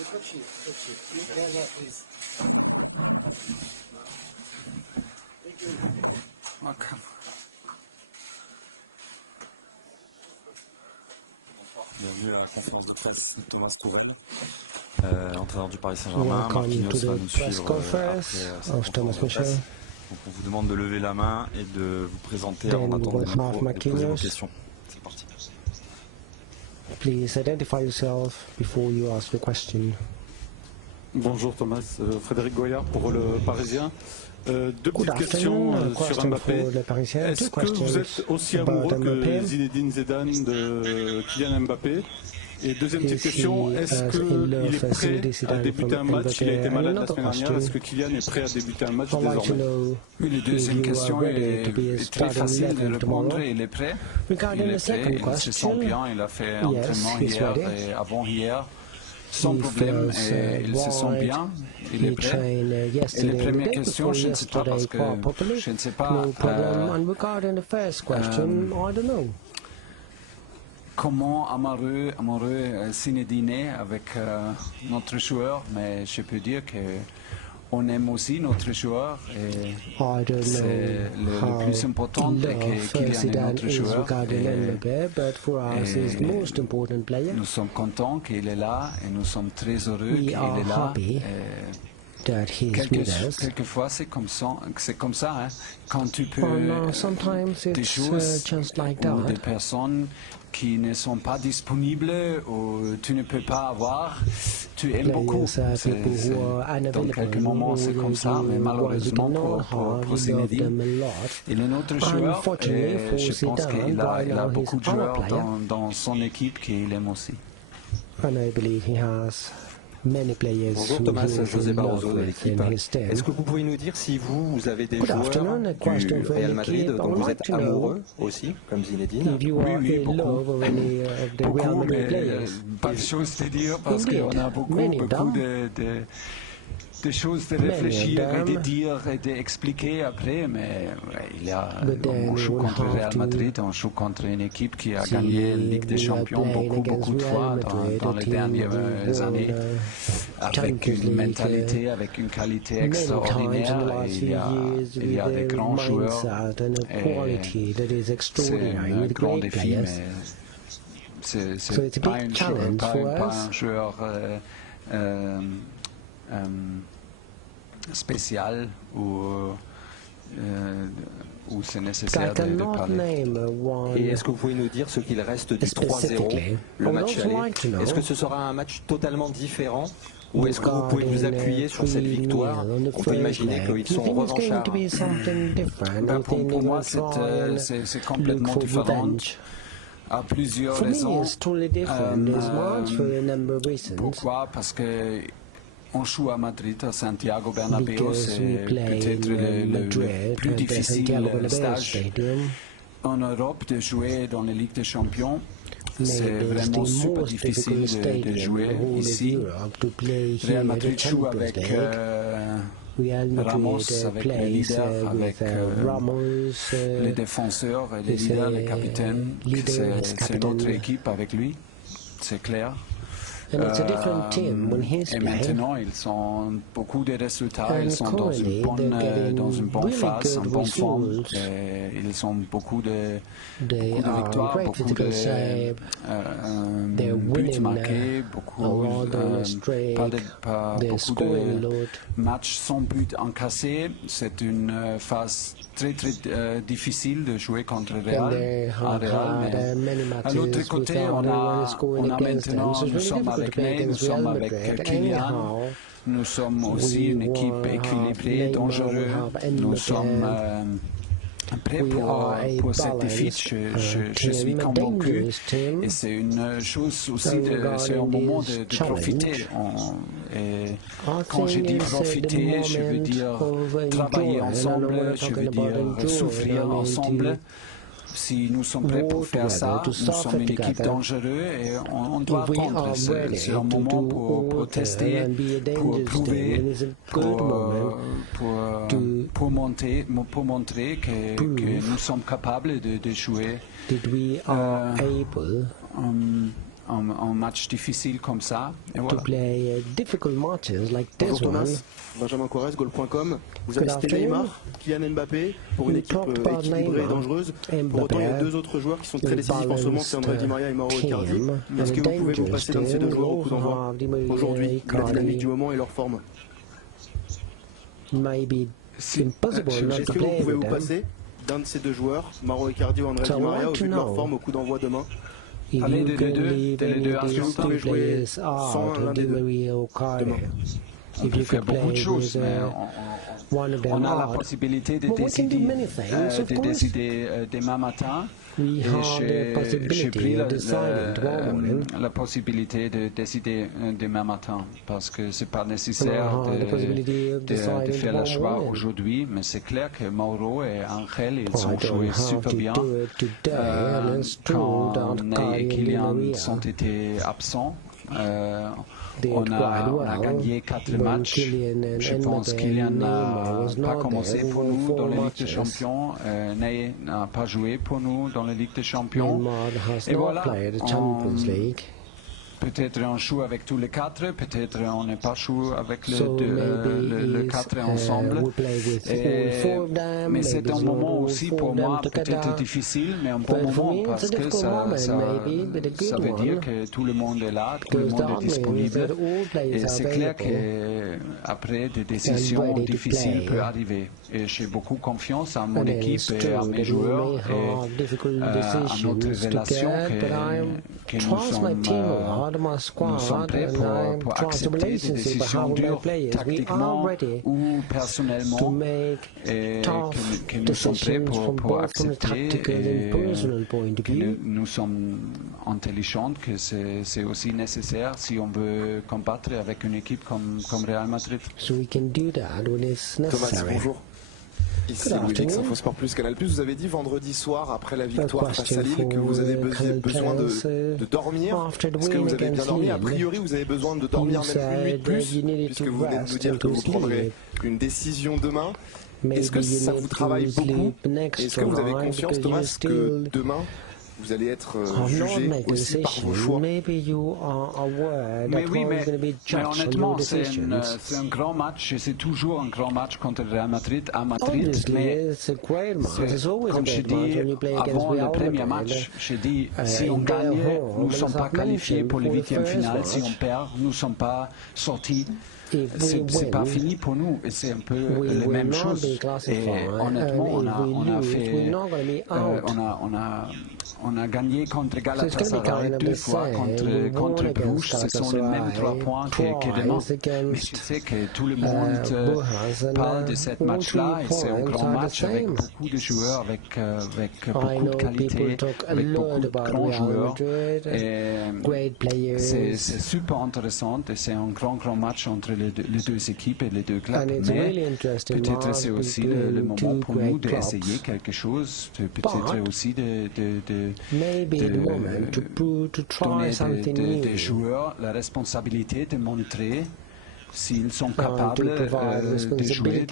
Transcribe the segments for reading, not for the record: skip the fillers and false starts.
Bienvenue à la conférence de presse de Thomas Tuchel, entraîneur du Paris Saint-Germain. Marquinhos va nous suivre après cette conférence de presse. Donc on vous demande de lever la main et de vous présenter avant d'attendre le micro et de poser vos questions. C'est parti. Please identify yourself before you ask the question. Bonjour Thomas, Frédéric Goyard pour le Parisien. Deux petites questions sur Mbappé. Est-ce que vous êtes aussi amoureux que Zinedine Zidane de Kylian Mbappé? Et deuxième petite question, est-ce qu'il est prêt à débuter un match? Il a été malade la semaine dernière. Est-ce que Kylian est prêt à débuter un match désormais? Oui, la deuxième question est très facile de répondre. Il est prêt. Il se sent bien. Il a fait entraînement hier et avant-hier. Sans problème, et il se sent bien, il est prêt. Et la première question, je ne sais pas parce que je ne sais pas comment amoureux Zinedine avec notre joueur, mais je peux dire que on aime aussi notre joueur et c'est le plus important que Kylian est notre joueur. Et nous sommes contents qu'il est là et nous sommes très heureux qu'il est là. Quelquefois c'est comme ça hein. Quand tu peux des choses ou des personnes qui ne sont pas disponibles ou tu ne peux pas avoir, tu aimes beaucoup. Dans quelques moments c'est comme ça, mais malheureusement pour Zinedine. Il est notre joueur et je pense qu'il a beaucoup de joueurs dans son équipe qu'il aime aussi. Bonjour Thomas, José Barroso de l'équipe. Est-ce que vous pouvez nous dire si vous avez des joueurs du Real Madrid dont vous êtes amoureux aussi, comme Zinedine? Oui, beaucoup. Beaucoup, mais pas de choses à dire parce qu'on a beaucoup de choses de réfléchir et de dire et d'expliquer après, mais on joue contre le Real Madrid, on joue contre une équipe qui a gagné la Ligue des Champions beaucoup de fois dans les dernières années, avec une mentalité, avec une qualité extraordinaire. Il y a des grands joueurs et c'est un grand défi, mais c'est pas un joueur spécial où c'est nécessaire de parler. Et est-ce que vous pouvez nous dire ce qu'il reste du 3-0, le match aller? Est-ce que ce sera un match totalement différent? Ou est-ce que vous pouvez vous appuyer sur cette victoire? On peut imaginer qu'ils sont revanchards. Pour moi, c'est complètement différent. À plusieurs raisons. Pourquoi? Parce que on joue à Madrid, à Santiago Bernabéu, c'est peut-être le plus difficile stage en Europe de jouer dans la Ligue des Champions. C'est vraiment super difficile de jouer ici. Real Madrid joue avec Ramos, avec les leaders, avec les défenseurs, les leaders, les capitaines. C'est notre équipe avec lui, c'est clair. Et maintenant, ils ont beaucoup de résultats, ils sont dans une bonne phase, en bonne forme. Et ils ont beaucoup de victoires, beaucoup de buts marqués, pas beaucoup de matchs sans but encaissés. C'est une phase très difficile de jouer contre le Real, mais à l'autre côté, on a maintenant, nous sommes avec Ney, nous sommes avec Kylian, nous sommes aussi une équipe équilibrée, dangereuse, nous sommes prêts pour cette défi. Je suis convaincu et c'est une chose aussi, c'est un moment de profiter. Et quand je dis profiter, je veux dire travailler ensemble, je veux dire souffrir ensemble. Si nous sommes prêts pour faire ça, nous sommes une équipe dangereuse et on doit apprendre. C'est un moment pour tester, pour prouver, pour montrer que nous sommes capables de jouer un match difficile comme ça. Et voilà. To play difficult matches like this Bonjour Thomas, Benjamin Corrèze, Goal.com. Vous avez cité Neymar, Kylian Mbappé pour une équipe équilibrée et dangereuse. Pour autant, il y a deux autres joueurs qui sont très décisifs en ce moment, c'est André Di Maria et Mauro Icardi. Est-ce que vous pouvez vous passer d'un de ces deux joueurs au coup d'envoi aujourd'hui, la dynamique du moment et leur forme? Est-ce que vous pouvez vous passer d'un de ces deux joueurs, Mauro Icardi ou André Di Maria, au vu de leur forme au coup d'envoi demain? Allez, les deux Est-ce que vous pouvez jouer sans l'un des deux demain? On peut faire beaucoup de choses, mais on a la possibilité de décider demain matin. J'ai pris la possibilité de décider demain matin parce que c'est pas nécessaire de faire le choix aujourd'hui, mais c'est clair que Mauro et Angel ils ont joué super bien. Quand Ney et Kylian ont été absents, on a gagné 4 matchs. Je pense que Kylian n'a pas commencé pour nous dans la Ligue des Champions. Ney n'a pas joué pour nous dans la Ligue des Champions. Et voilà, peut-être on joue avec tous les 4, peut-être on n'est pas joué avec le 4 ensemble. Mais c'est un moment aussi pour moi peut-être difficile, mais un bon moment parce que ça veut dire que tout le monde est là, tout le monde est disponible. Et c'est clair qu'après des décisions difficiles peuvent arriver. Et j'ai beaucoup confiance à mon équipe et à mes joueurs et à notre relation que nous sommes prêts pour accepter des décisions dures tactiquement ou personnellement et que nous sommes prêts pour accepter et que nous sommes intelligents, que c'est aussi nécessaire si on veut combattre avec une équipe comme Real Madrid. Thomas, bonjour. Ici Louis-X, Infosport Plus, Canal+. Vous avez dit vendredi soir, après la victoire face à Lille, que vous avez besoin de dormir. Est-ce que vous avez bien dormi? A priori, vous avez besoin de dormir même une nuit de plus, puisque vous venez de nous dire que vous prendrez une décision demain. Est-ce que ça vous travaille beaucoup? Est-ce que vous avez confiance, Thomas, que demain, vous allez être jugé aussi par vos choix? Mais oui, mais honnêtement, c'est un grand match et c'est toujours un grand match contre le Real Madrid à Madrid. Mais comme je dis avant le premier match, j'ai dit si on gagne, nous ne sommes pas qualifiés pour les huitièmes finales. Si on perd, nous ne sommes pas sortis. C'est pas fini pour nous et c'est un peu les mêmes choses. Et honnêtement, on a gagné contre Galatasaray 2 fois, contre Bruges. Ce sont les mêmes 3 points que demain. Mais je sais que tout le monde parle de ce match-là et c'est un grand match avec beaucoup de joueurs, avec beaucoup de qualité, avec beaucoup de grands joueurs. Et c'est super intéressant et c'est un grand match entre les deux équipes et les deux clubs. Mais peut-être c'est aussi le moment pour nous d'essayer quelque chose, peut-être aussi de donner des joueurs la responsabilité de montrer s'ils sont capables de jouer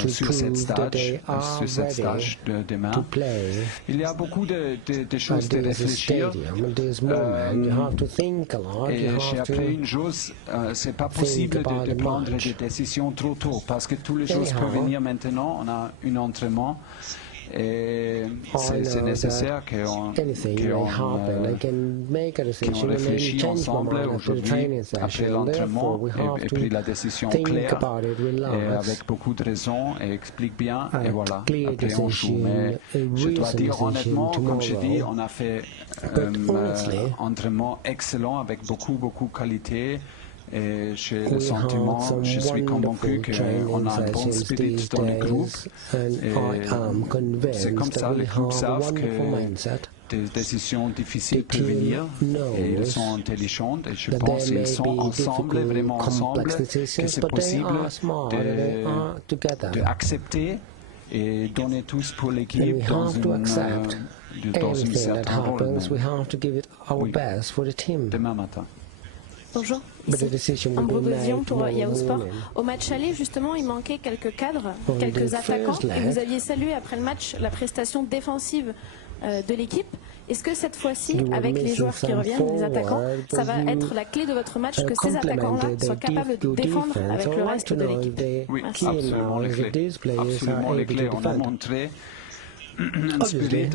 sur cette stage de demain. Il y a beaucoup de choses à réfléchir. Et j'ai appris une chose, c'est pas possible de prendre des décisions trop tôt parce que toutes les choses peuvent venir maintenant. On a un entraînement. Et c'est nécessaire qu'on réfléchisse ensemble aujourd'hui après l'entraînement et pris la décision claire et avec beaucoup de raisons et explique bien et voilà, après on joue. Mais je dois dire honnêtement, comme je dis, on a fait un entraînement excellent avec beaucoup de qualité. Et j'ai le sentiment, je suis convaincu qu'on a un bon spirit dans le groupe. Et c'est comme ça, les groupes savent que des décisions difficiles peuvent venir et ils sont intelligents et je pense qu'ils sont ensemble, vraiment ensemble, que c'est possible d'accepter et donner tous pour l'équipe dans une certaine rôle. Oui, demain matin. Bonjour, ici Ambre Gaudion pour Yahoo Sport. Au match aller, justement, il manquait quelques cadres, quelques attaquants. Et vous aviez salué après le match la prestation défensive de l'équipe. Est-ce que cette fois-ci, avec les joueurs qui reviennent, les attaquants, ça va être la clé de votre match que ces attaquants-là soient capables de défendre avec le reste de l'équipe? Oui, absolument les clés. Absolument les clés. On a montré un spirit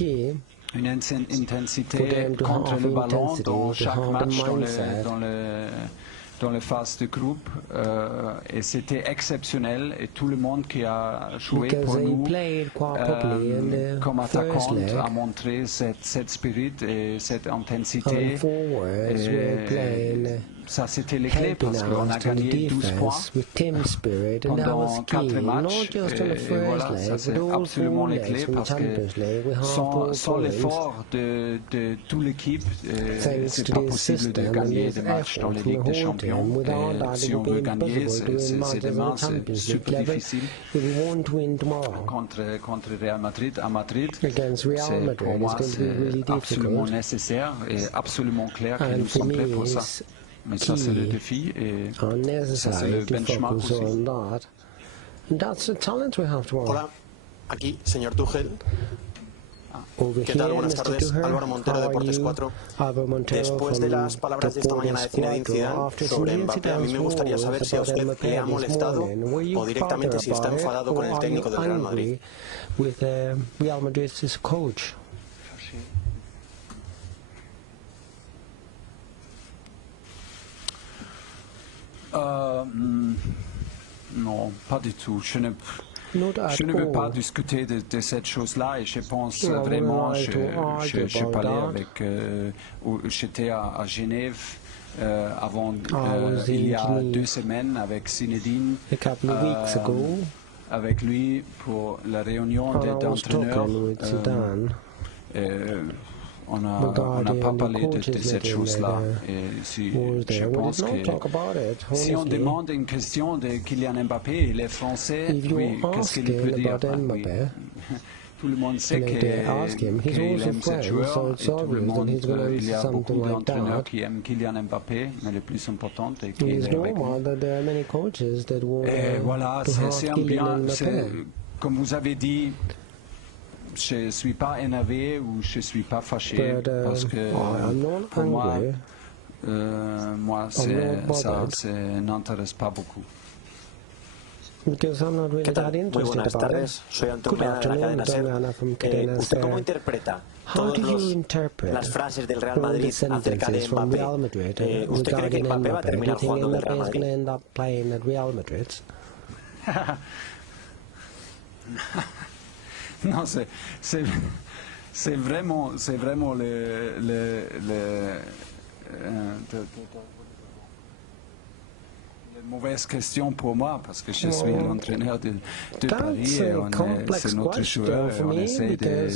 et une intensité contre le ballon dans chaque match dans les phases de groupe et c'était exceptionnel et tout le monde qui a joué pour nous comme attaquant a montré cette spirit et cette intensité et ça c'était les clés parce qu'on a gagné 12 points pendant 4 matchs et voilà, ça c'est absolument les clés parce que sans l'effort de toute l'équipe c'est pas possible de gagner des matchs dans les Ligues des Champions. Et si on veut gagner, c'est demain, c'est super difficile. Contre Real Madrid à Madrid, pour moi c'est absolument nécessaire et absolument clair que nous sommes prêts pour ça. Mais ça c'est le défi et ça c'est le benchmark aussi. Hola, aquí, señor Tuchel. ¿Qué tal? Buenas tardes. Álvaro Montero, Deportes 4. Después de las palabras de esta mañana de Zinedine Zidane sobre Mbappé, a mí me gustaría saber si a usted le ha molestado o directamente si está enfadado con el técnico del Real Madrid. Non, pas du tout. Je ne veux pas discuter de cette chose-là et je pense vraiment, j'ai parlé avec, j'étais à Genève avant, il y a 2 semaines avec Zinedine, avec lui pour la réunion d'entraîneurs. On n'a pas parlé de cette chose-là. Et je pense que si on demande une question de Kylian Mbappé, il est français, oui, qu'est-ce qu'il peut dire? Oui. Tout le monde sait qu'il aime ce joueur et tout le monde, il y a beaucoup d'entraîneurs qui aiment Kylian Mbappé, mais le plus important est qu'il est avec lui. Et voilà, c'est un bien, comme vous avez dit, je ne suis pas énervé ou je ne suis pas fâché parce que pour moi, ça n'intéresse pas beaucoup. ¿Qué tal? Muy buenas tardes, soy Antón Peña de la cadena SER. ¿Usted cómo interpreta todas las frases del Real Madrid acerca de Mbappé? ¿Usted cree que Mbappé va a terminar jugando en el Real Madrid? Non, c'est vraiment mauvaise question pour moi parce que je suis l'entraîneur de Paris et c'est notre joueur et on essaie de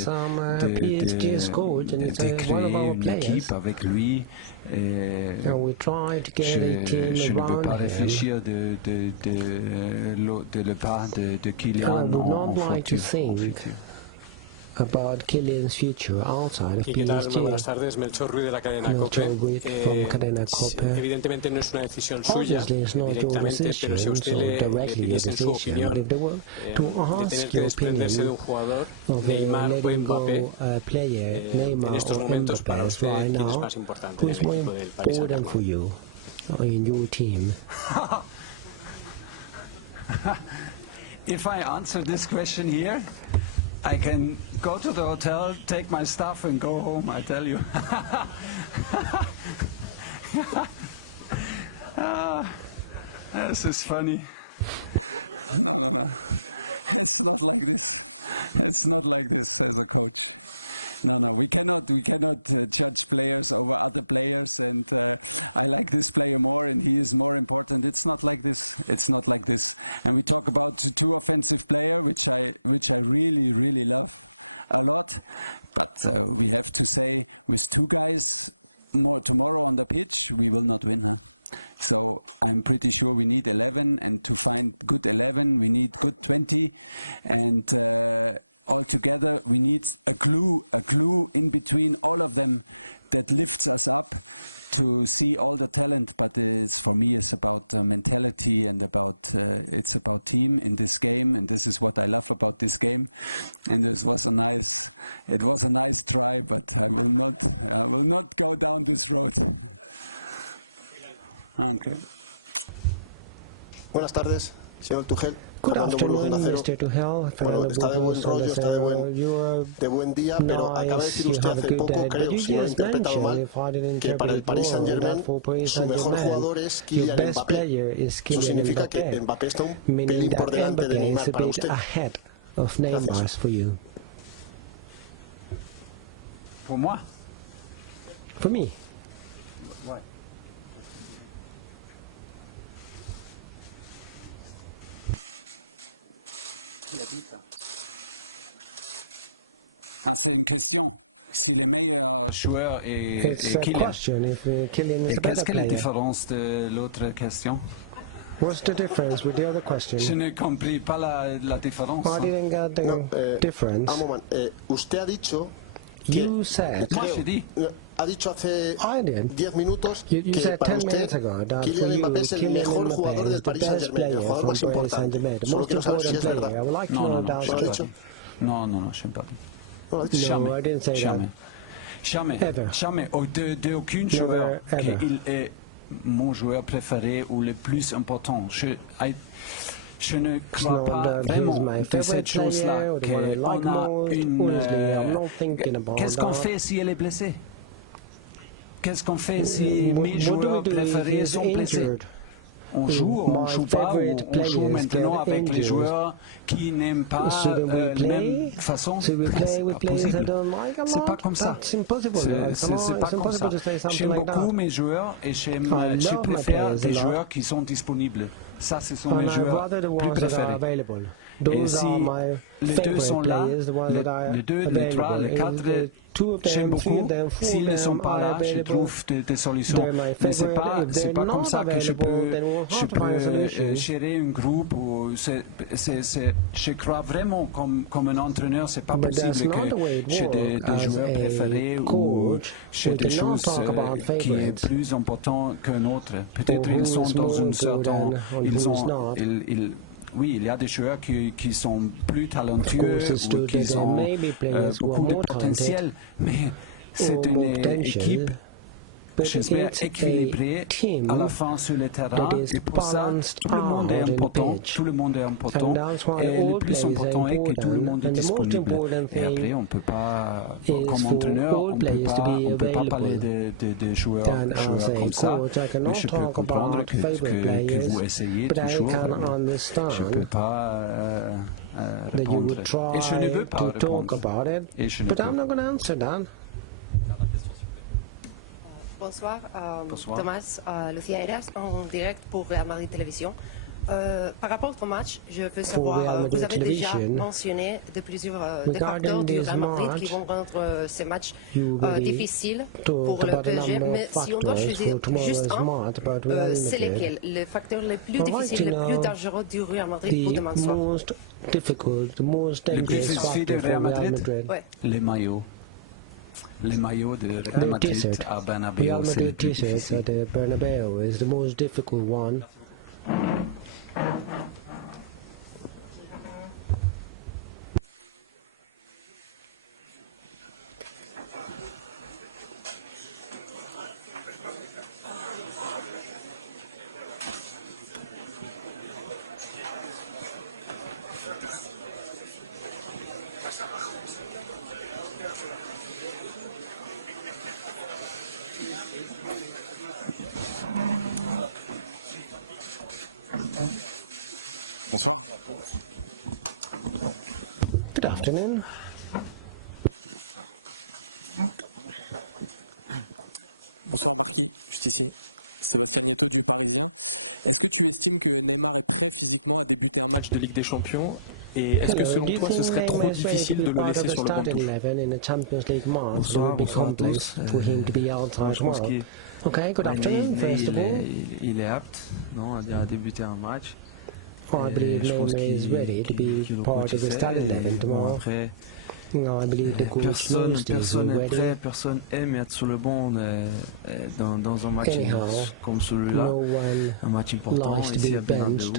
créer une équipe avec lui et je ne veux pas réfléchir de le pas de Kylian en futur. About Kylian's future outside of PSG. Buenas tardes, Melchor Ruiz de la cadena COPE. Evidentemente no es una decisión suya directamente, pero si a usted le pidiesen su opinión de tener que desprenderse de un jugador, Neymar o Mbappé, en estos momentos para usted, ¿quién es más importante en el equipo del Paris Saint-Germain? In your team. If I answer this question here, I can go to the hotel, take my stuff and go home, I tell you. This is funny. It's not like this. And we talk about situations of play, which I really love a lot. So you have to say, with 2 guys, we need to know in the pitch, we will not win. So I'm pretty sure we need 11, and to find good 11, we need good 20, and altogether we need a glue in between all of them that lifts us up to see all the talent that there is. For me, it's about mentality and it's about team in this game, and this is what I love about this game. And it was a nice try, but we need to go down this way. Okay. Buenas tardes, señor Tuchel. Good afternoon, Mr. Tuchel. Bueno, está de buen rollo, está de buen día, pero acaba de decir usted hace poco, creo, si no lo he interpretado mal, que para el Paris Saint-Germain su mejor jugador es Kylian Mbappé. Eso significa que Mbappé está un pelín por delante de Neymar para usted. Gracias. Pour moi? For me. Ouais. Joueur et Kylian. Qu'est-ce que la différence de l'autre question? What's the difference with the other question? Je ne compris pas la différence. I didn't get the difference. Un moment, usted ha dicho you said, ha dicho hace 10 minutos que para usted Kylian Mbappé es el mejor jugador del Paris Saint-Germain, el jugador más importante. Solo quiero saber si es verdad. No, je sais pas. Jamais. D'aucune joueur qu'il est mon joueur préféré ou le plus important. Je ne crois pas vraiment de cette chose-là. Qu'est-ce qu'on fait si elle est blessée? Qu'est-ce qu'on fait si mes joueurs préférés sont blessés? On joue ou on ne joue pas, ou on joue maintenant avec les joueurs qui n'aiment pas la même façon. C'est pas possible. C'est pas comme ça. C'est pas comme ça. J'aime beaucoup mes joueurs et je préfère des joueurs qui sont disponibles. Ça, ce sont mes joueurs plus préférés. Et si les deux sont là, les deux, les trois, les quatre, j'aime beaucoup. S'ils ne sont pas là, je trouve des solutions. Mais c'est pas comme ça que je peux gérer un groupe. Je crois vraiment comme un entraîneur, c'est pas possible que j'ai des joueurs préférés ou j'ai des choses qui est plus important qu'un autre. Peut-être ils sont dans une certaine... Oui, il y a des joueurs qui sont plus talentueux ou qui ont beaucoup de potentiel, mais c'est une équipe, j'espère, équilibrée à la fin sur le terrain. Et pour ça, tout le monde est important. Et le plus important est que tout le monde est disponible. Et après, on ne peut pas, comme entraîneur, on ne peut pas parler de joueurs comme ça. Mais je peux comprendre que vous essayez toujours. Je ne peux pas répondre. Et je ne veux pas répondre. Et je ne peux. Bonsoir, Thomas, Lucia Eras, en direct pour Real Madrid Télévision. Par rapport au match, je veux savoir, vous avez déjà mentionné plusieurs des facteurs du Real Madrid qui vont rendre ces matchs difficiles pour le PSG, mais si on doit choisir juste un, c'est lesquels? Les facteurs les plus difficiles, les plus dangereux du Real Madrid pour demain soir? Les plus difficiles du Real Madrid? Les maillots. Les maillots de Real Madrid à Bernabeu, c'est le plus difficile. The Bernabeu is the most difficult one. Good afternoon. Match de Ligue des Champions, et est-ce que selon toi ce serait trop difficile de le laisser sur le banc de touche? Je pense qu'il est apte à débuter un match. I believe Neymar is ready to be part of the starting 11 tomorrow. Personne n'est prêt, personne aime être sur le banc dans un match comme celui-là, un match important ici à Bernabéu.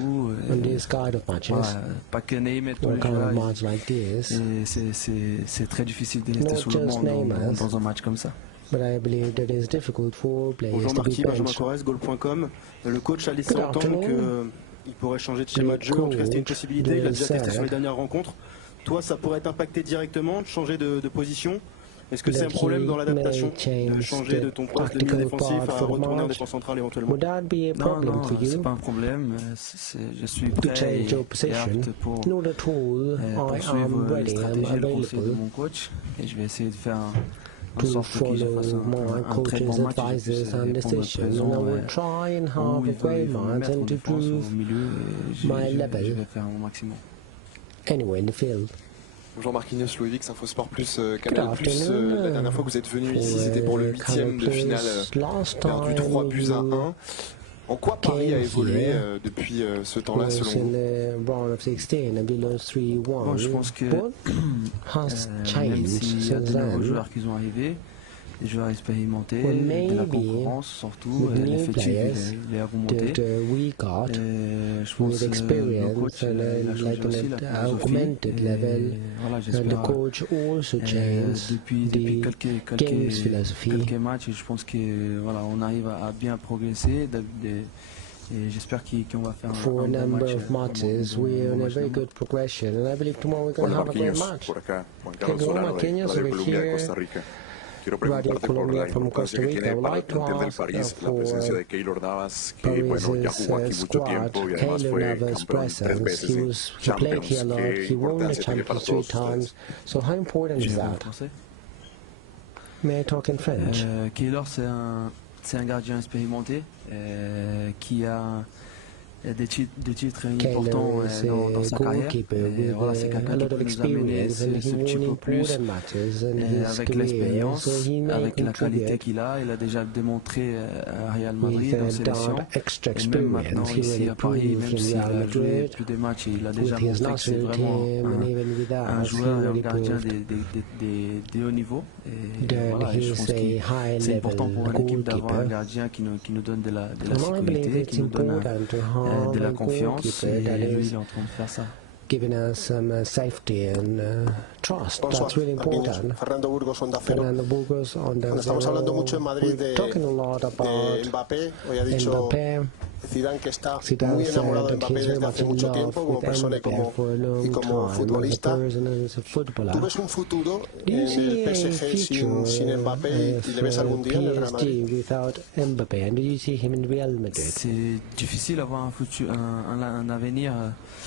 Pas que Neymar tous les jours. C'est très difficile de rester sur le banc dans un match comme ça. Bonjour Marquis, Benjamin Corrèze, Goal.com. Le coach a laissé entendre qu'il pourrait changer de schéma de jeu, en tout cas c'était une possibilité, il a déjà testé sur les dernières rencontres. Toi, ça pourrait t'impacter directement, de changer de position. Est-ce que c'est un problème dans l'adaptation, de changer de ton poste de milieu défensif à retourner en défense centrale éventuellement? Non, c'est pas un problème. Je suis prêt et apte pour poursuivre les stratégies et le conseil de mon coach. Et je vais essayer de faire en sorte que je fasse un très bon match et que je puisse répondre présent où il veut me mettre en défense au milieu. Je vais faire mon maximum. Anyway, in the field. Bonjour Marquinhos, Louis Vix, Infosport Plus, Canal Plus. La dernière fois que vous êtes venu ici, c'était pour le 8e de finale perdu 3-1. En quoi Paris a évolué depuis ce temps-là selon vous? Bon, je pense que même s'il y a de nouveaux joueurs qui sont arrivés, des joueurs expérimentés, de la concurrence surtout, l'effectif il est remonté. Je pense que le coach il a changé aussi la philosophie. Voilà, j'espère depuis quelques matchs, je pense que voilà, on arrive à bien progresser. Et j'espère qu'on va faire for a number of matches. We are in a very good progression, and I believe tomorrow we're going to have a great match. Hello, Marquinhos over here. Quiero preguntarte por la importancia que tiene para el plantel del París la presencia de Keylor Navas, que bueno, ya jugó aquí mucho tiempo y además fue campeón 3 veces en Champions. ¿Qué importancia tiene para todos ustedes? So how important is that? May I talk in French? Keylor, c'est un gardien expérimenté qui a des titres importants dans sa carrière. Voilà, c'est quelqu'un qui peut nous amener ce petit peu plus avec l'expérience, avec la qualité qu'il a. Il a déjà démontré à Real Madrid en sélection. Et même maintenant ici à Paris, même s'il a joué plus de matchs, il a déjà montré que c'est vraiment un joueur et un gardien de haut niveau. Et voilà, je pense que c'est important pour une équipe d'avoir un gardien qui nous donne de la sécurité, qui nous donne de la confiance, et lui il est en train de faire ça. Giving us some safety and trust. That's really important. Fernando Burgos, Onda Cero. Fernando Burgos, Onda Cero. Estamos hablando mucho en Madrid de Mbappé. Hoy ha dicho Zidane que está muy enamorado de Mbappé desde hace mucho tiempo como persona y como futbolista. ¿Tú ves un futuro en el PSG sin Mbappé y le ves algún día en el Real Madrid? C'est difficile d'avoir un avenir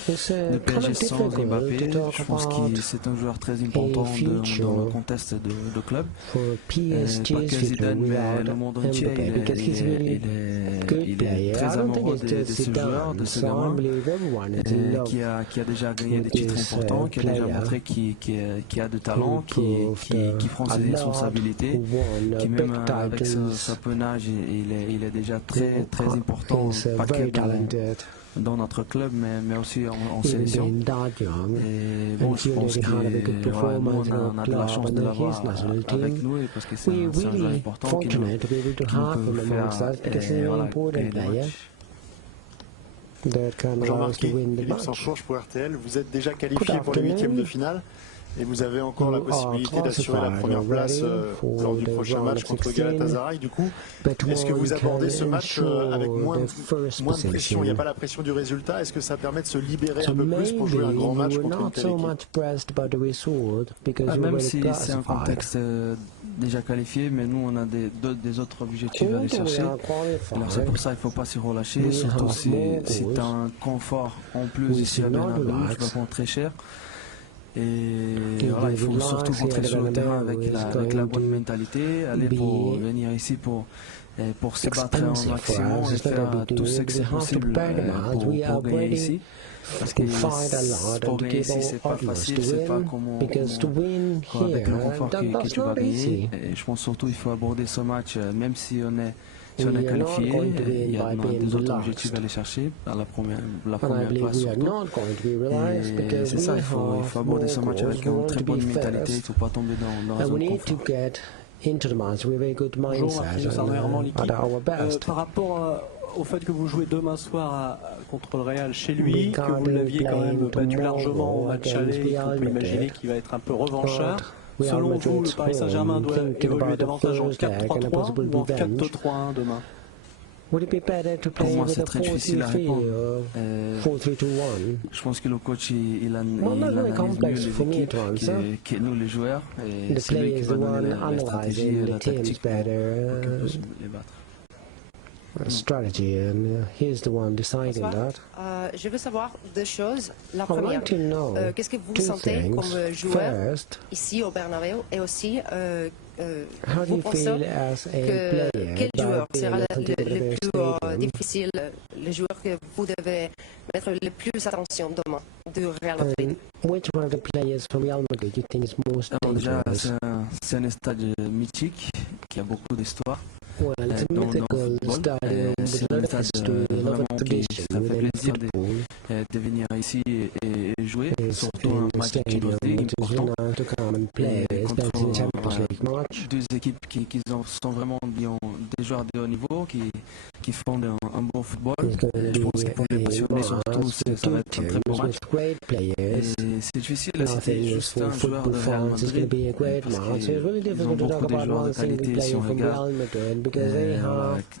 de PSG sans Mbappé. Je pense que c'est un joueur très important dans le contexte de club. Pas que Zidane, mais le monde entier, il est très amoureux de ce joueur, de ce gamin, qui a déjà gagné des titres importants, qui a déjà montré qu'il a de talent, qui prend ses responsabilités, qui même avec sa jeune âge, il est déjà très important, pas que dans notre club, mais aussi en sélection. Et bon, je pense que nous, on a de la chance de l'avoir avec nous, parce que c'est un joueur important qui nous peut faire gagner des matchs. Jean-Marc, Philippe Sanchonge pour RTL, vous êtes déjà qualifié pour les 8e de finale et vous avez encore la possibilité d'assurer la première place lors du prochain match contre Galatasaray. Du coup, est-ce que vous abordez ce match avec moins de pression? Il n'y a pas la pression du résultat. Est-ce que ça permet de se libérer un peu plus pour jouer un grand match contre une telle équipe? Même si c'est un contexte déjà qualifié, mais nous on a des autres objectifs à aller chercher. Alors c'est pour ça qu'il ne faut pas se relâcher, surtout si c'est un confort en plus ici à Bernabéu, je vais prendre très cher. Et voilà, il faut surtout rentrer sur le terrain avec la bonne mentalité, aller pour venir ici pour se battre un maximum et faire tout ce que c'est possible pour gagner ici. Parce que pour gagner ici, c'est pas facile, c'est pas avec le confort que tu vas gagner. Et je pense surtout qu'il faut aborder ce match, même si on est Si on est qualifié, il y a des autres objectifs à aller chercher, à la première place surtout. Et c'est ça, il faut aborder ce match avec une très bonne mentalité, il ne faut pas tomber dans la zone confort. Into the match with a good mindset and at our best. Par rapport au fait que vous jouez demain soir contre le Real chez lui, que vous l'aviez quand même battu largement au match aller, qu'on peut imaginer qu'il va être un peu revanchard. Selon vous, le Paris Saint-Germain doit évoluer davantage en 4-3-3 ou en 4-2-3-1 demain? Pour moi, c'est très difficile à répondre. Je pense que le coach, il analyse mieux les équipes que nous, les joueurs. Et c'est lui qui va donner la stratégie et la tactique pour les battre. Strategy, and he's the one deciding that. Je veux savoir deux choses. La première, qu'est-ce que vous sentez comme joueur ici au Bernabéu, et aussi vous pensez que quel joueur sera le plus difficile, le joueur que vous devez mettre le plus attention demain du Real Madrid? Which one of the players from Real Madrid you think is most dangerous? C'est un stade mythique qui a beaucoup d'histoire. Well, it's a mythical stadium with a lot of history, a lot of tradition. Ça fait plaisir de venir ici et jouer, surtout un match de Champions League important. Deux équipes qui sont vraiment des joueurs de haut niveau, qui font un bon football. Je pense que pour les passionnés surtout, ça va être un très bon match. C'est difficile à citer juste un joueur de Real Madrid, parce qu'ils ont beaucoup de joueurs de qualité si on regarde.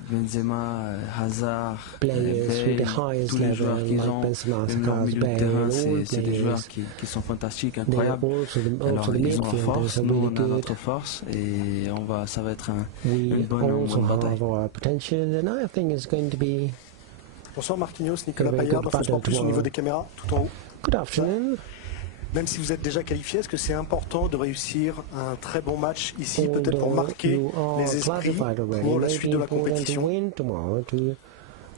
Benzema, Hazard, Bale, tous les joueurs qu'ils ont, même leur milieu de terrain, c'est des joueurs qui sont fantastiques, incroyables. Alors ils ont leur force, nous on a notre force, et ça va être une bonne bataille. Bonsoir Marquinhos, Nicolas Paillard, de France Sport Plus au niveau des caméras, tout en haut. Good afternoon. Même si vous êtes déjà qualifié, est-ce que c'est important de réussir un très bon match ici, peut-être pour marquer les esprits pour la suite de la compétition?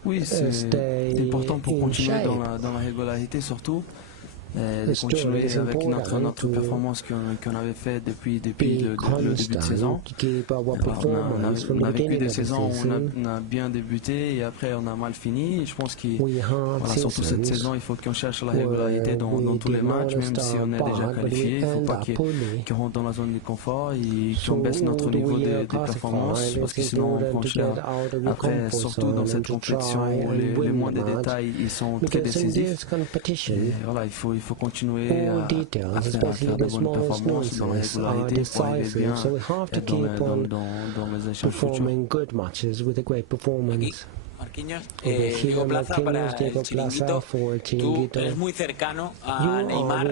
Oui, c'est important pour continuer dans la régularité surtout. De continuer avec notre performance qu'on avait fait depuis le début de saison. On a vécu des saisons où on a bien débuté et après on a mal fini. Et je pense que surtout cette saison, il faut qu'on cherche la régularité dans tous les matchs, même si on est déjà qualifié. Il ne faut pas qu'on rentre dans la zone de confort et qu'on baisse notre niveau de performance, parce que sinon on prend cher. Après, surtout dans cette compétition où les moindres détails ils sont très décisifs. Et voilà, il faut continuer à faire de bonnes performances dans la régularité pour arriver bien dans les échanges futurs. Marquinhos, Diego Plaza para el Chiringuito. Tú eres muy cercano a Neymar.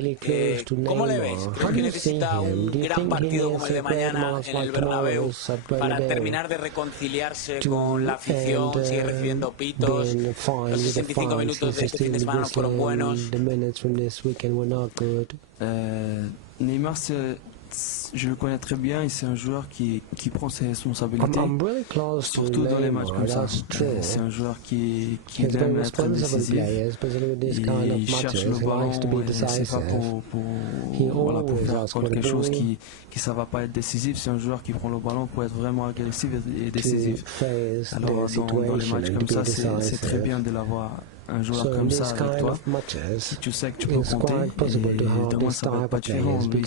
¿Cómo le ves? ¿Crees que necesita un gran partido como el de mañana en el Bernabéu para terminar de reconciliarse con la afición? Sigue recibiendo pitos. Los 65 minutos de este fin de semana no fueron buenos. Neymar, je le connais très bien et c'est un joueur qui prend ses responsabilités, surtout dans les matchs comme ça. C'est un joueur qui aime être décisif. Il cherche le ballon et c'est pas pour faire quelque chose qui ça va pas être décisif. C'est un joueur qui prend le ballon pour être vraiment agressif et décisif. Alors dans les matchs comme ça, c'est très bien de l'avoir. Un joueur comme ça avec toi, si tu sais que tu peux compter, et demain ça va être pas différent. Lui,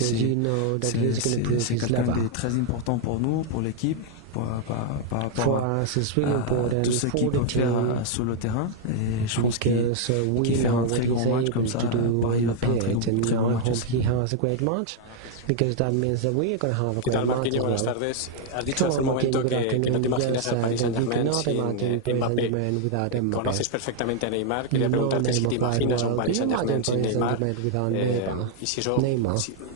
c'est quelqu'un de très important pour nous, pour l'équipe, par rapport à tout ce qu'il peut faire sur le terrain. Et je pense qu'il fait un très grand match comme ça, Paris va faire un très bon match aussi. ¿Qué tal, Marquinhos? Buenas tardes. Has dicho hace un momento que no te imaginas al Paris Saint-Germain sin Mbappé. Conoces perfectamente a Neymar. Quería preguntarte si te imaginas a un Paris Saint-Germain sin Neymar y si eso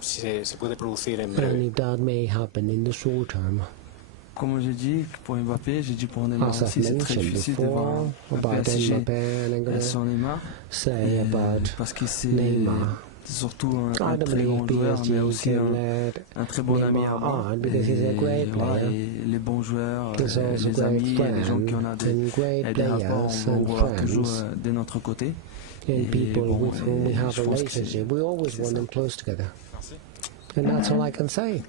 se puede producir en breve. Comme j'ai dit pour Mbappé, j'ai dit pour Neymar aussi, c'est très difficile de voir un PSG sans Neymar. Parce que c'est surtout un très grand joueur, mais aussi un très bon ami à moi. Et les bons joueurs, les amis, les gens qui ont des rapports, on va vouloir toujours de notre côté. Et bon, je pense que... And that's all I can say.